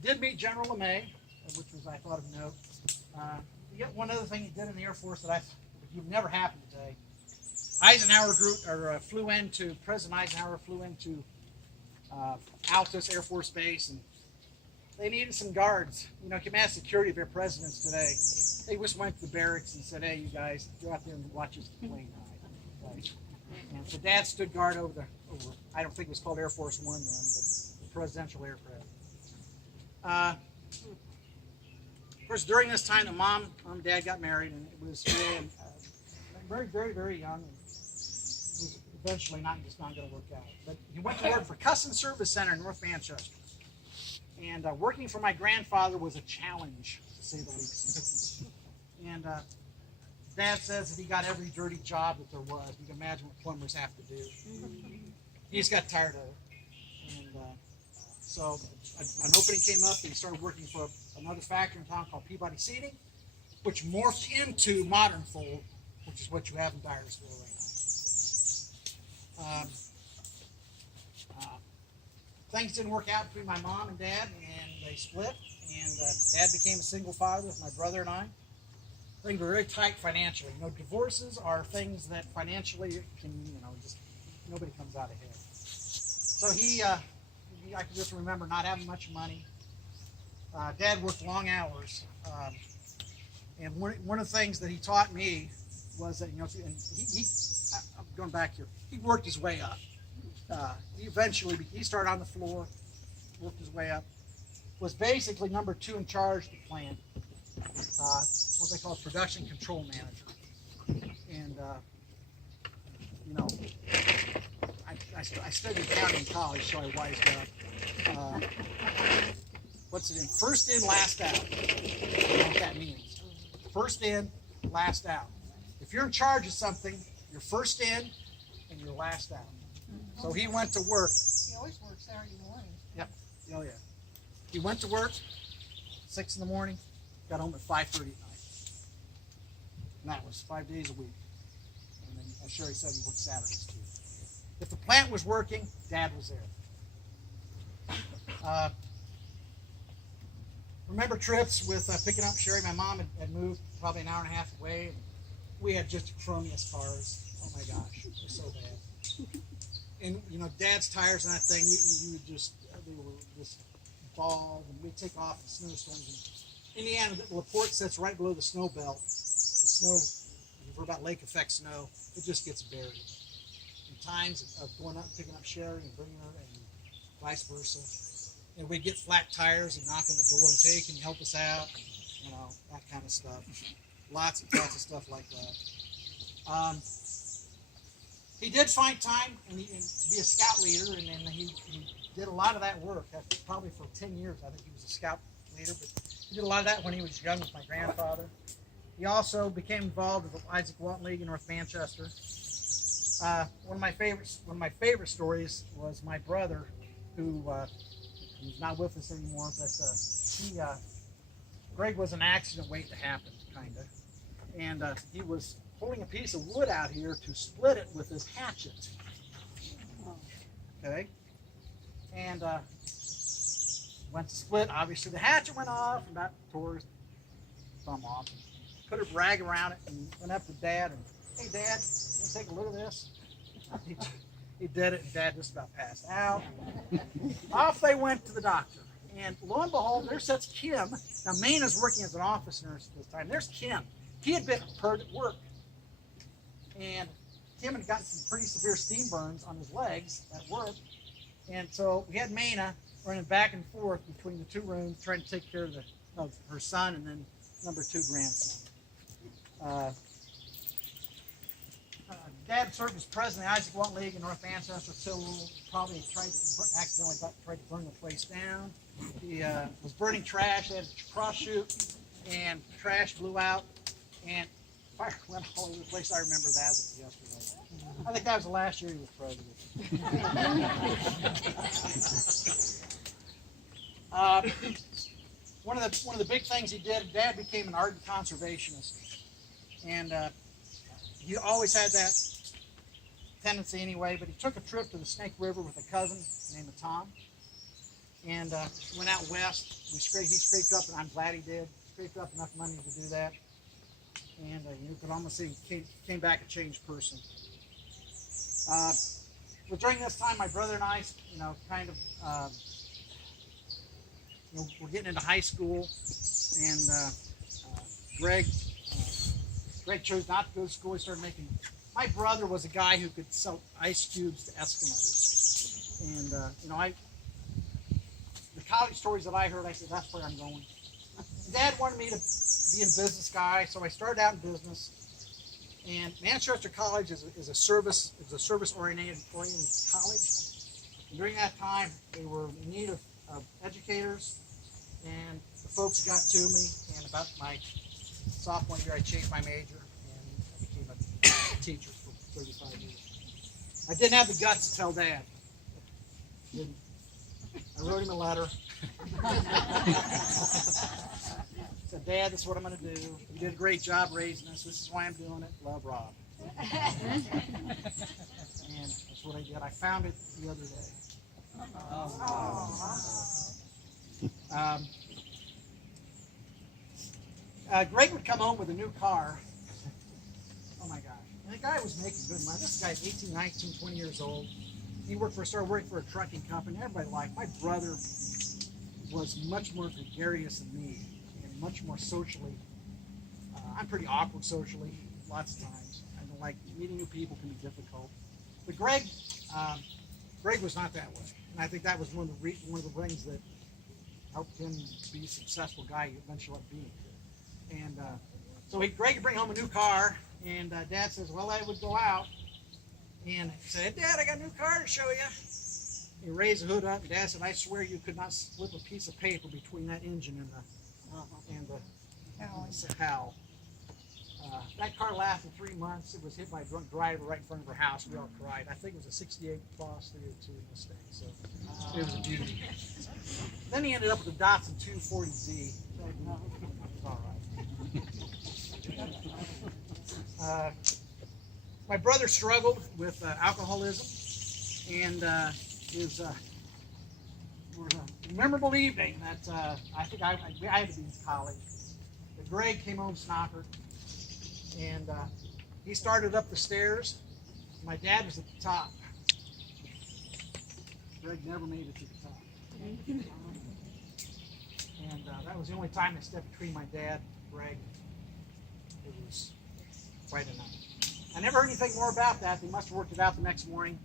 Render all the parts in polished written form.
He did meet General LeMay, which was, I thought, of note. Yet one other thing he did in the Air Force that would never happen today. President Eisenhower flew into Altus Air Force Base, and they needed some guards. You know, you can imagine security of their presidents today. They just went to the barracks and said, "Hey, you guys, go out there and watch this plane ride." Right? And so Dad stood guard over I don't think it was called Air Force One then, but the presidential aircraft. Of course, during this time, the mom and dad got married, and it was really, very, very, very young. And it was eventually not going to work out. But he went to work for Customs Service Center in North Manchester. And working for my grandfather was a challenge, to say the least. And Dad says that he got every dirty job that there was. You can imagine what plumbers have to do. He just got tired of it. And so an opening came up, and he started working for another factory in town called Peabody Seating, which morphed into Modern Fold, which is what you have in Dyersville right now. Things didn't work out between my mom and dad, and they split. And Dad became a single father with my brother and I. Things were very tight financially. You know, divorces are things that financially just nobody comes out ahead. So I can just remember not having much money. Dad worked long hours, and one of the things that he taught me was that, I'm going back here. He worked his way up. He started on the floor, worked his way up. Was basically number 2 in charge of the plant. What they call production control manager. And I studied accounting in college, so I wised up. What's it in? First in, last out. I don't know what that means. First in, last out. If you're in charge of something, you're first in and you're last out. So he went to work. He always works Saturday morning. Yep. Oh yeah. He went to work 6 in the morning, got home at 5:30 at night. And that was 5 days a week. And then as Sherry said, he worked Saturdays too. If the plant was working, Dad was there. Remember trips with picking up Sherry. My mom had moved probably an hour and a half away. And we had just chromius cars. Oh my gosh, it was so bad. And Dad's tires and that thing, they were just bald, and we'd take off in snowstorms. And Indiana, LaPorte sits right below the snow belt. The snow, we're about lake effect snow, it just gets buried. And times of going up and picking up Sherry and bringing her, and vice versa. And we'd get flat tires and knock on the door and say, "Hey, can you help us out?" And, that kind of stuff. Lots of stuff like that. He did find time to be a scout leader, and then he did a lot of that work. Probably for 10 years, I think he was a scout leader, but he did a lot of that when he was young with my grandfather. He also became involved with the Isaac Walton League in North Manchester. One of my favorite stories was my brother, who's not with us anymore, but Greg was an accident waiting to happen, kind of. And he was pulling a piece of wood out here to split it with his hatchet. Okay? And went to split. Obviously, the hatchet went off, and that tore his thumb off. Put a rag around it and went up to Dad and, "Hey, Dad, you want to take a look at this?" He did it, and Dad just about passed out. Off they went to the doctor. And lo and behold, there sits Kim. Now, Maine is working as an office nurse at this time. There's Kim. He had been hurt at work. And Kim had gotten some pretty severe steam burns on his legs at work. And so we had Maina running back and forth between the 2 rooms, trying to take care of her son and then number 2 grandson. Dad served as president of the Isaac Walton League in North Manchester till probably accidentally tried to burn the place down. He was burning trash. They had a cross shoot, and trash blew out, and fire went all over the place. I remember that as yesterday. I think that was the last year he was president. One of the big things he did, Dad became an ardent conservationist, and he always had that tendency anyway. But he took a trip to the Snake River with a cousin named Tom, and went out west. He scraped up, and I'm glad he did. Scraped up enough money to do that, and you could almost say he came back a changed person. But during this time, my brother and I, kind of, we're getting into high school, and Greg chose not to go to school. He started making. My brother was a guy who could sell ice cubes to Eskimos, and the college stories that I heard, I said that's where I'm going. Dad wanted me to be a business guy, so I started out in business. And Manchester College is a service oriented college. And during that time, they were in need of educators, and the folks got to me. And about my sophomore year, I changed my major and I became a teacher for 35 years. I didn't have the guts to tell Dad. I wrote him a letter. Said, Dad, this is what I'm going to do. You did a great job raising us. This is why I'm doing it. Love, Rob. And that's what I did. I found it the other day. Greg would come home with a new car. Oh my gosh. And the guy was making good money. This guy's 18, 19, 20 years old. He started working for a trucking company. Everybody liked. My brother was much more gregarious than me. Much more socially. I'm pretty awkward socially, lots of times. I don't like meeting new people can be difficult. But Greg was not that way, and I think that was one of the things that helped him be a successful guy he eventually ended up being. And so Greg would bring home a new car, and Dad says, "Well, I would go out," and he said, "Dad, I got a new car to show you." He raised the hood up, and Dad said, "I swear you could not slip a piece of paper between that engine and the Hal." That car lasted 3 months. It was hit by a drunk driver right in front of our house. We all cried. I think it was a 68 Boss 302 Mustang, so it was a beauty. Then he ended up with a Datsun 240Z. All right. My brother struggled with alcoholism, and his memorable evening that I think I had to be in college. But Greg came home snockered, and he started up the stairs. My dad was at the top. Greg never made it to the top. And that was the only time I stepped between my dad and Greg. It was quite a night. I never heard anything more about that. They must have worked it out the next morning.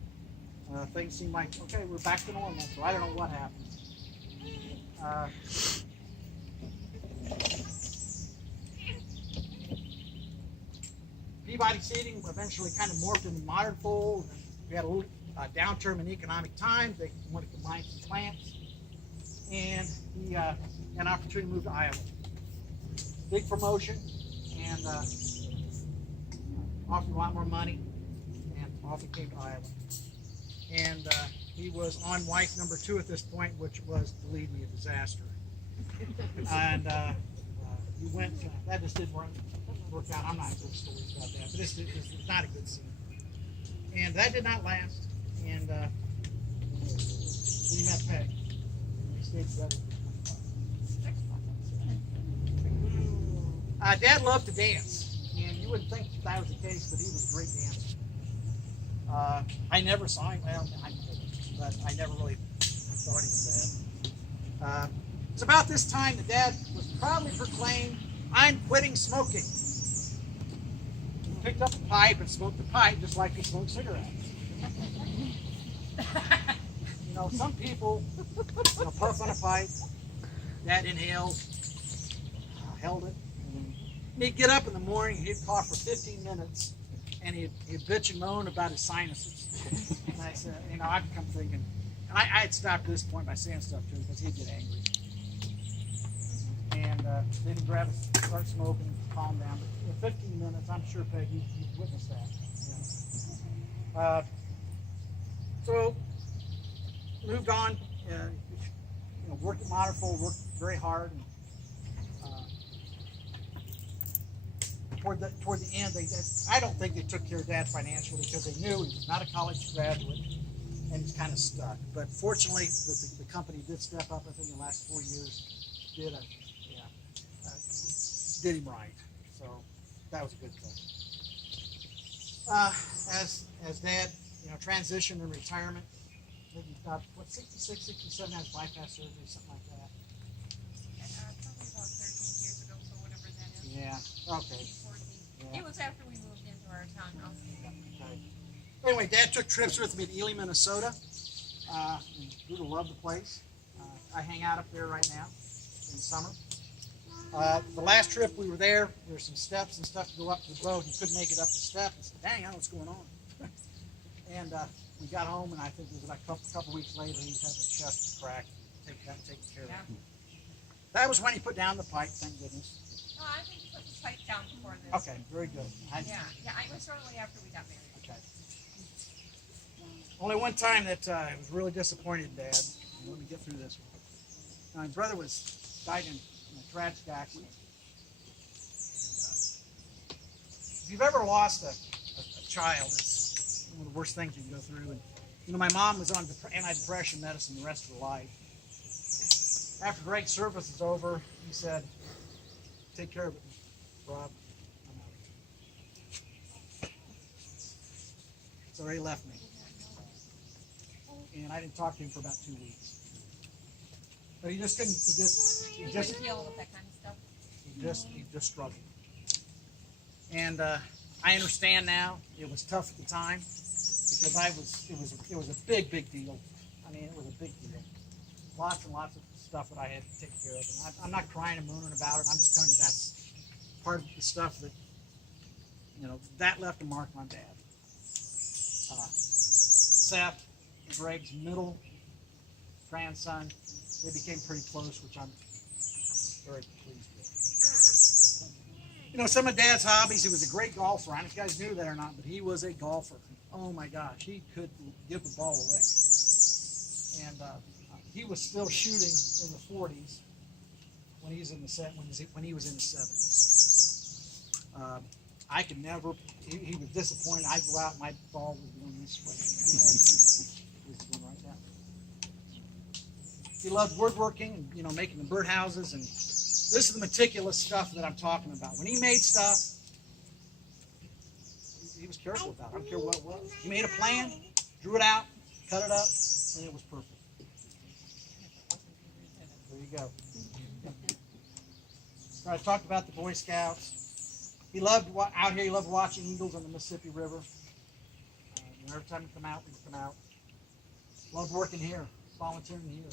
Things seemed like, okay, we're back to normal, so I don't know what happened. Peabody Seating eventually kind of morphed into Modern Fold. We had a little downturn in economic times. They wanted to combine some plants, and he had an opportunity to move to Iowa. Big promotion, and offered a lot more money, and off he came to Iowa. And he was on wife number 2 at this point, which was, believe me, a disaster. And he went, that just didn't work out. I'm not going to stories about that, but it's not a good scene. And that did not last. And we met Peg. We stayed together. Dad loved to dance, and you wouldn't think that was the case, but he was a great dancer. I never saw him, but I never really thought he was that. It's about this time that Dad was proudly proclaimed, "I'm quitting smoking." He picked up a pipe and smoked the pipe just like he smoked cigarettes. Some people puff on a pipe. Dad inhaled, held it, and he'd get up in the morning, he'd cough for 15 minutes, and he'd bitch and moan about his sinuses. And I said, I'd come thinking, and I had stopped at this point by saying stuff to him because he'd get angry. And then he'd start smoking, calm down. But in 15 minutes, I'm sure, Peg, you've witnessed that. So, moved on, worked at Modern Fold, worked very hard. And, toward the end, I don't think they took care of Dad financially because they knew he was not a college graduate, and he's kind of stuck. But fortunately, the company did step up. I think in the last 4 years, did him right. So that was a good thing. As Dad, transitioned in retirement, maybe about 66, 67, has bypass surgery, something like that. Probably about 13 years ago, so whatever that is. Yeah. Okay. 14. Yeah. It was after we moved into our townhouse. Okay. Anyway, Dad took trips with me to Ely, Minnesota. And grew to love the place. I hang out up there right now in the summer. The last trip we were there were some steps and stuff to go up to the road. He couldn't make it up the step. I said, dang, I don't know what's going on. And we got home, and I think it was like a couple weeks later, he had his chest cracked. Taken care of. Yeah. That was when he put down the pipe, thank goodness. No, I think he put the pipe down before this. Okay, very good. Yeah, I was shortly after we got married. Okay. Only one time that I was really disappointed in Dad. Let me get through this one. My brother died in a tragic accident. If you've ever lost a child, it's one of the worst things you can go through. And my mom was on antidepressant medicine the rest of her life. After Greg's service was over, he said, "Take care of it, Rob. I'm out." So he left me. And I didn't talk to him for about 2 weeks. But he just couldn't. He just deal with that kind of stuff. he just struggled. And I understand now. It was tough at the time because it was a big deal. I mean, it was a big deal. Lots and lots of stuff that I had to take care of. And I'm not crying and mooning about it. I'm just telling you that's part of the stuff that that left a mark on Dad. Seth, Greg's middle grandson, they became pretty close, which I'm very pleased with. Some of Dad's hobbies, he was a great golfer. I don't know if you guys knew that or not, but he was a golfer. Oh my gosh, he could give the ball a lick. And he was still shooting in the 40s when he was in the 70s. I could never. He was disappointed. I'd go out, and my ball was going this way. It was going right down. He loved woodworking and making the birdhouses, and this is the meticulous stuff that I'm talking about. When he made stuff, he was careful about it. I don't care what it was. He made a plan, drew it out, cut it up, and it was perfect. There you go. So I talked about the Boy Scouts. He loved out here. He loved watching eagles on the Mississippi River. Every time we come out, we come out. Loved working here, volunteering here.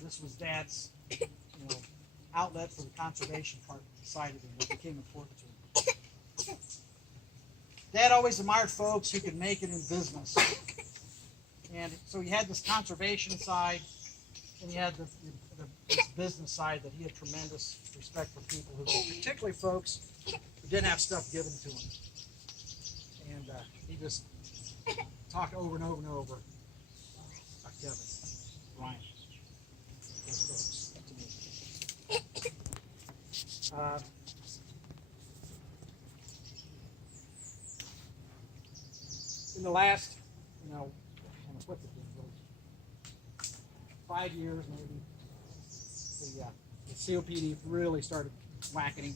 This was Dad's, outlet for the conservation part side of him that became important to him. Dad always admired folks who could make it in business, and so he had this conservation side, and he had this business side that he had tremendous respect for people who, particularly folks who didn't have stuff given to him. And he just talked over and over and over about Kevin, Ryan, those folks to me. In the last, what's it been, 5 years maybe, the COPD really started whacking him.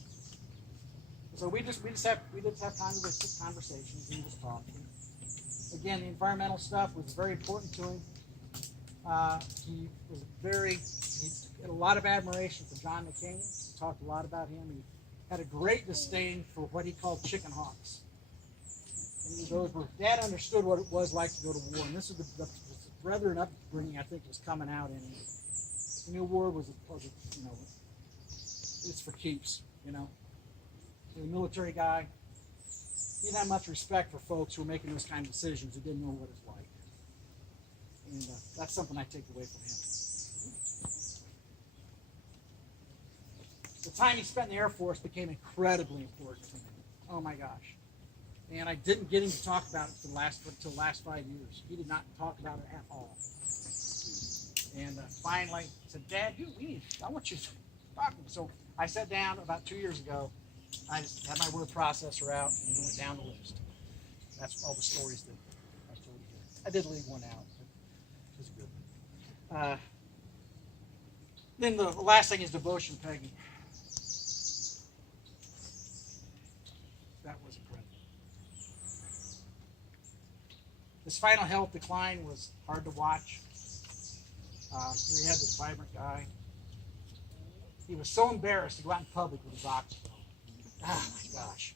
So we just have conversations and just talk. Again, the environmental stuff was very important to him. He had a lot of admiration for John McCain. He talked a lot about him. He had a great disdain for what he called chicken hawks. And Dad understood what it was like to go to war, and this is the brethren upbringing I think was coming out in him. The new war was it's for keeps, He was a military guy. He didn't have much respect for folks who were making those kind of decisions who didn't know what it's like. And that's something I take away from him. The time he spent in the Air Force became incredibly important to me. Oh my gosh. And I didn't get him to talk about it until the last 5 years. He did not talk about it at all. And finally, I said, Dad, I want you to talk to me. So I sat down about 2 years ago. I just had my word processor out and we went down the list. That's all the stories that I told you I did leave one out. But it was good. Then the last thing is devotion, Peggy. That was incredible. His final health decline was hard to watch. Here he had this vibrant guy. He was so embarrassed to go out in public with his oxygen. Oh my gosh.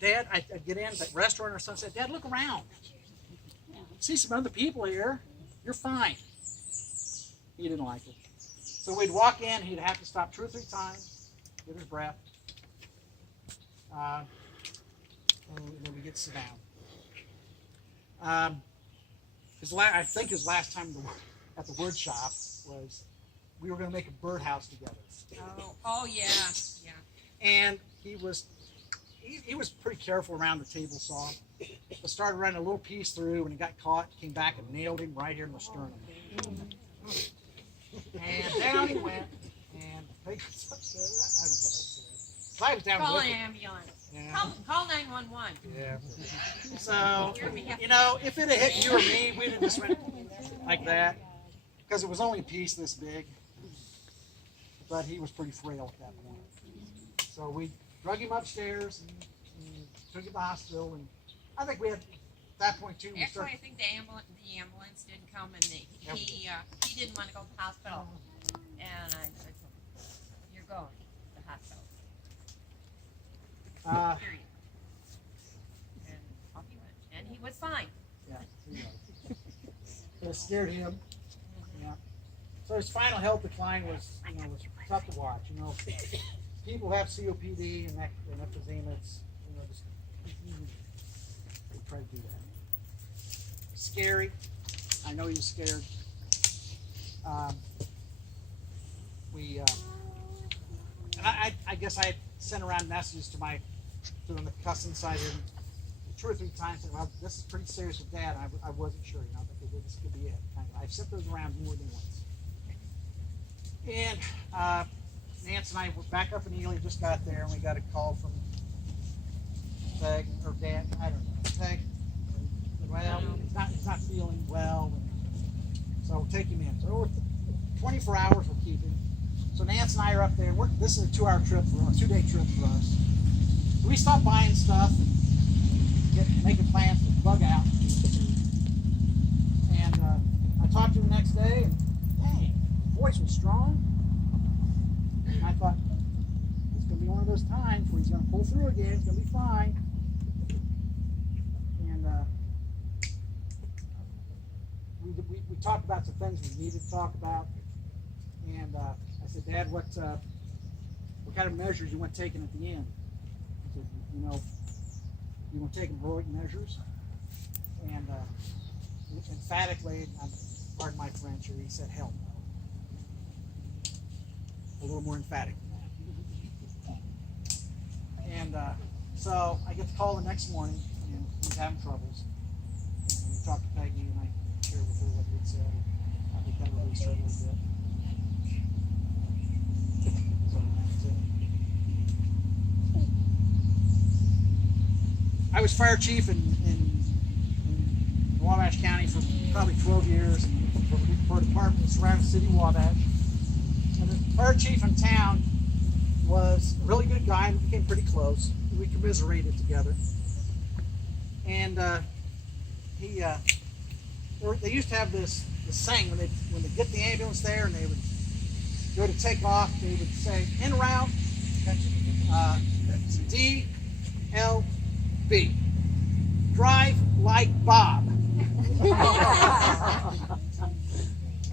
Dad, I'd get in the restaurant or something, said, Dad, look around. See some other people here. You're fine. He didn't like it. So we'd walk in, he'd have to stop 2 or 3 times, get his breath. And then we get to sit down. I think his last time at the word shop was we were going to make a birdhouse together. Oh yeah, yeah. And he was pretty careful around the table saw. I started running a little piece through, and he got caught, came back and nailed him right here in the sternum. And down he went, and I don't know what I said. So I was down Call with an him. ambulance. Yeah. Call 911. Yeah. So, you know, if it had hit you or me, we'd have just went like that. Because it was only a piece this big. But he was pretty frail at that point. So we drug him upstairs and took him to the hospital. And I think we had, at that point too, we Actually, started. I think the ambulance didn't come, and he didn't want to go to the hospital. And I said, "You're going to the hospital." Period. And off he went, and he was fine. Yeah, he was. It scared him. Yeah. So his final health decline was tough to watch. You know, people have COPD and emphysema. It's, just they try to do that. Scary. I know he was scared. And I guess I sent around messages to the cussing side of him 2 or 3 times, saying, well, this is pretty serious with Dad. And I wasn't sure, but this could be it. I've sent those around more than once. And Nance and I were back up in Ely, just got there, and we got a call from Peg, or Dad, I don't know, Peg. Well, he's not feeling well, and so we'll take him in. So 24 hours we'll keep him. So Nance and I are up there. This is a 2-hour trip, a 2-day trip for us. So we stop buying stuff, and making plans to bug out. And I talked to him the next day, and dang, his voice was strong. And I thought, it's going to be one of those times where he's going to pull through again. It's going to be fine. And we talked about some things we needed to talk about. And I said, Dad, what kind of measures you want taken at the end? He said, you want to take heroic measures? And emphatically, pardon my French, he said, hell no. A little more emphatic than that. And so I get the call the next morning, and he's having troubles. And we talked to Peggy, and I shared with her what he had said. I think that released her a little bit. So that's it. I was fire chief in Wabash County for probably 12 years for a department surrounding the city of Wabash. And the fire chief in town was a really good guy, and we became pretty close. We commiserated together. And they used to have this saying when they get the ambulance there and they would go to take off, they would say, en route, DLB. Drive like Bob.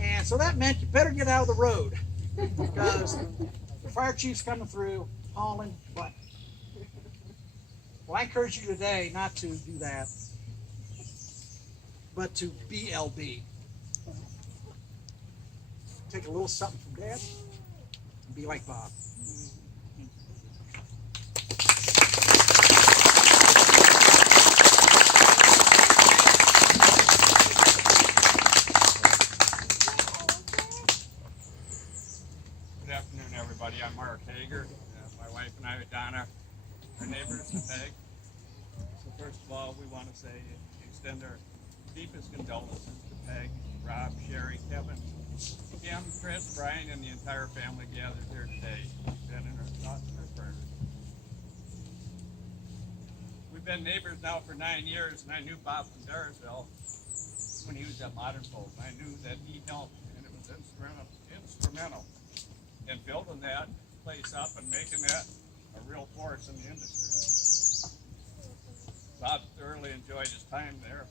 And so that meant you better get out of the road because the fire chief's coming through hauling butt. Well, I encourage you today not to do that, but to BLB. Take a little something from Dad and be like Bob. Good afternoon, everybody. I'm Mark Hager. My wife and I are Donna. Our neighbors, the Peg. So first of all, we want to say, extend our deepest condolences to Peg, Rob, Sherry, Kevin, Kim, Chris, Brian, and the entire family gathered here today. Been in our thoughts and our prayers. We've been neighbors now for 9 years, and I knew Bob from Dyersville when he was at Modern Folk. I knew that he helped, and it was instrumental in building that place up and making that a real force in the industry. Bob thoroughly enjoyed his time there,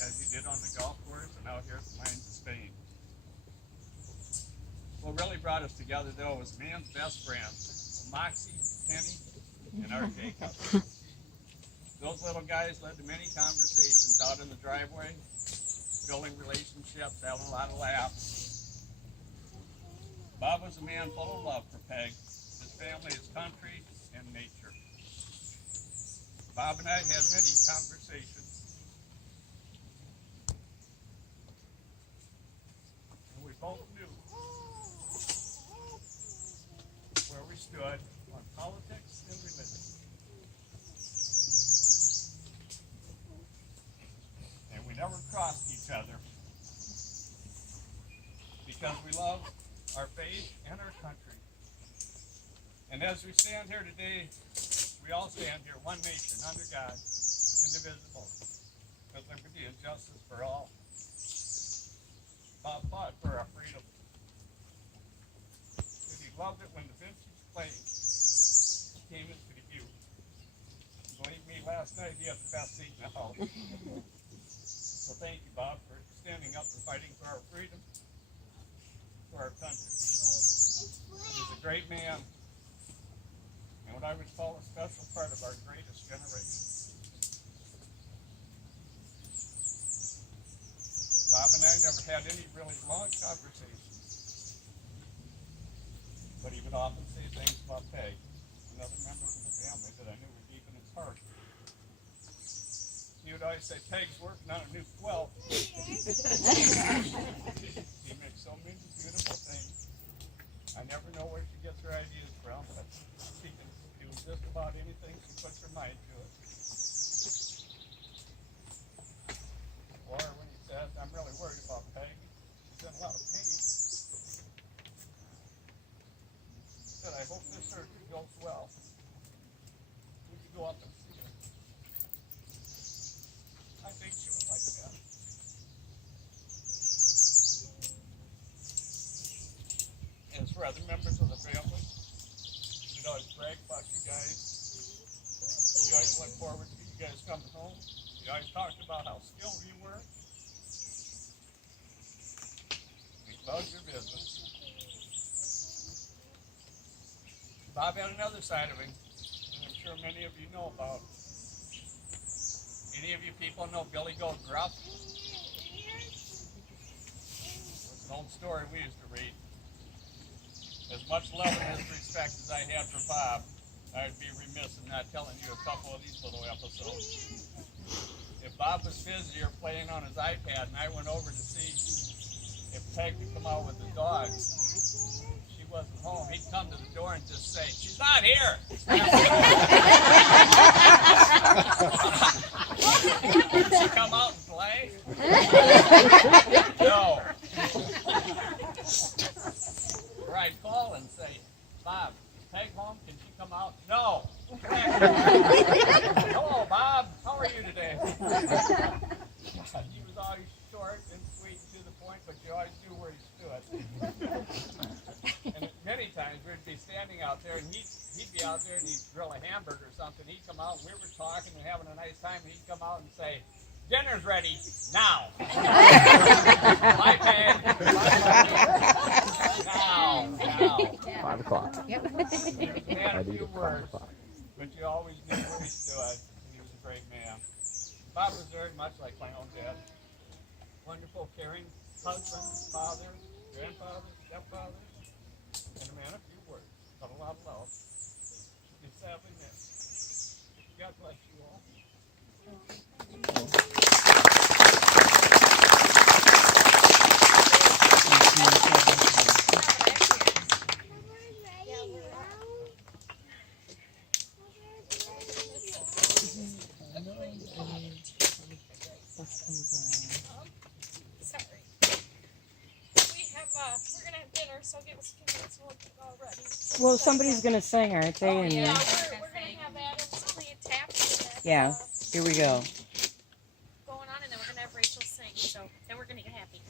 as he did on the golf course and out here at the Mines of Spain. What really brought us together, though, was man's best friends, Moxie, Kenny, and Art Jacob. Those little guys led to many conversations out in the driveway, building relationships, having a lot of laughs. Bob was a man full of love for Peg, his family, his country, and nature. Bob and I had many conversations. And we both knew where we stood on politics and religion. And we never crossed each other because we love our faith and our country. And as we stand here today, we all stand here, one nation, under God, indivisible, with liberty and justice for all. Bob fought for our freedom. And he loved it when the vintage planes came into view. Believe me, last night he had the best seat in the house. So thank you, Bob, for standing up and fighting for our freedom, for our country. He's a great man, and what I would call a special part of our greatest generation. Bob and I never had any really long conversations, but he would often say things about Peg and other members of the family that I knew were deep in his heart. He would always say, Peg's working on a new quilt. He makes so many beautiful things. I never know where she gets her ideas from, but she can do just about anything she puts her mind to it. Or when he says, I'm really worried about Peg, she's in a lot of pain. He said, I hope this surgery goes well. Would you go up and see her? I think she would like that. As for other members of the family, we'd always brag about you guys. We always look forward to you guys coming home. We always talked about how skilled you were. We loved your business. Bob had another side of him, and I'm sure many of you know about. Any of you people know Billy Goat Gruff? It's an old story we used to read. As much love and as respect as I had for Bob, I'd be remiss in not telling you a couple of these little episodes. If Bob was busy or playing on his iPad and I went over to see if Peg could come out with the dogs, she wasn't home, he'd come to the door and just say, she's not here! Did she come out and play? No. Or I'd call and say, Bob, is Peg home? Can she come out? No. Hello, Bob. How are you today? He was always short and sweet and to the point, but you always knew where he stood. And many times we'd be standing out there, and he'd be out there and he'd grill a hamburger or something. He'd come out, and we were talking and having a nice time, and he'd come out and say, dinner's ready now. Bye, Peg. Now. 5 o'clock. He had a few words, but you always knew where he stood, and he was a great man. Bob was very much like my own dad. Wonderful, caring husband, father, grandfather, stepfather, and a man of few words, but a lot of love. He's sadly missed. God bless you all. Well, somebody's gonna sing, aren't they? Oh, And yeah. We're gonna have Adam's play tap next, yeah. Here we go. going on, and then we're gonna have Rachel sing. So then we're gonna get happy.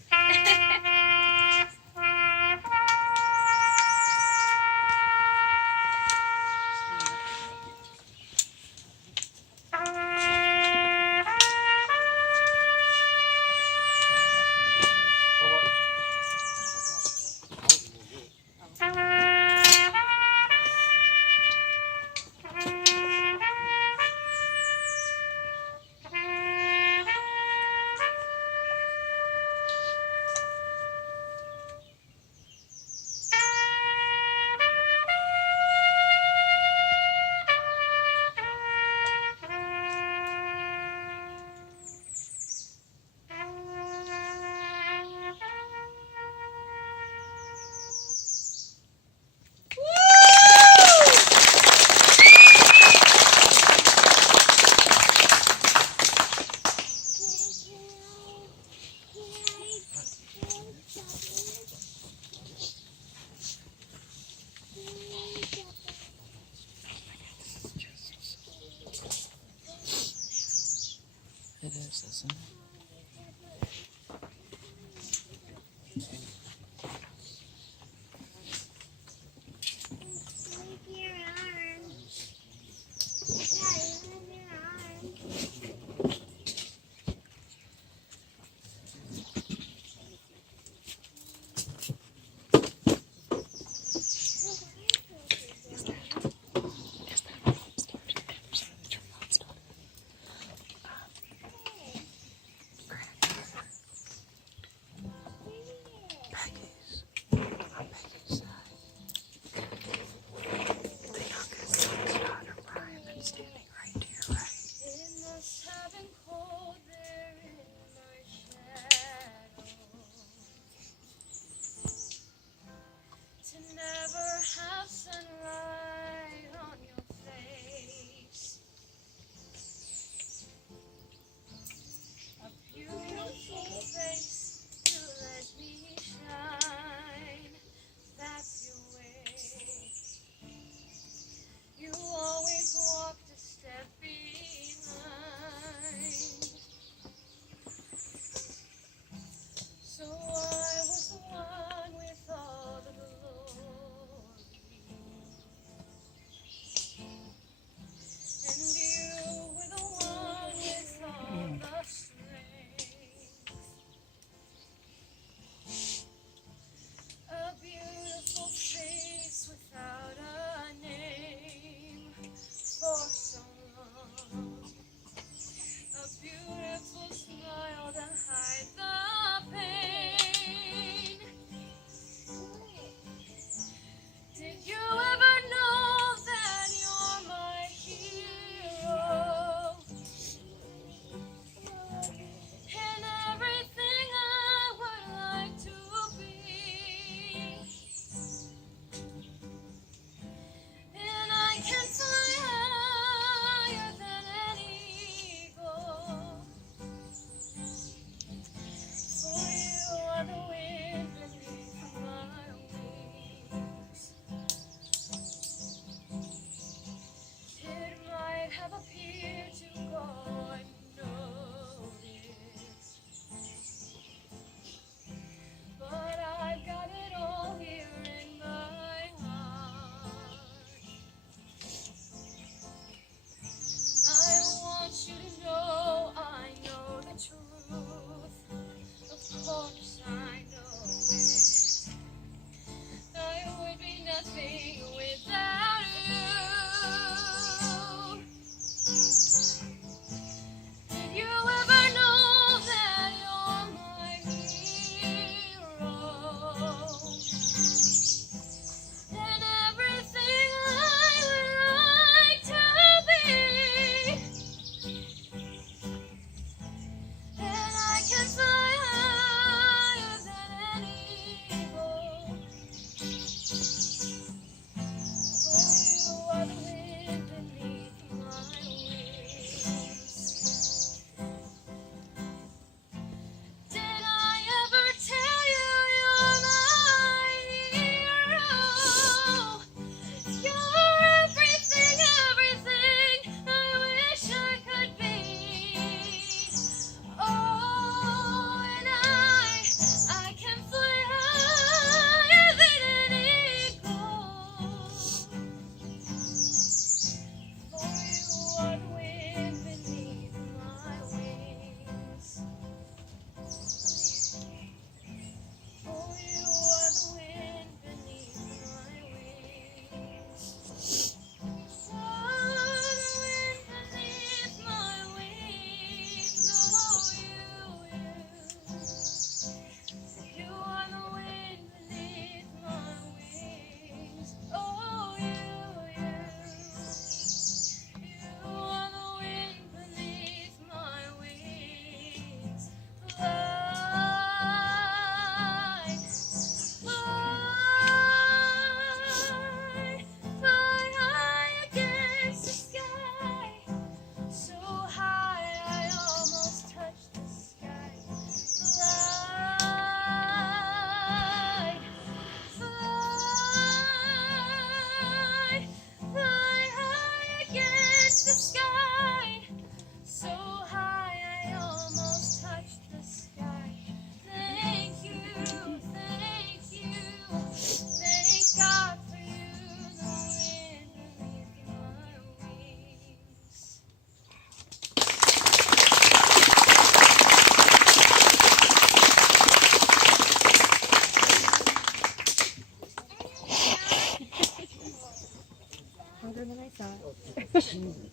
kitchen.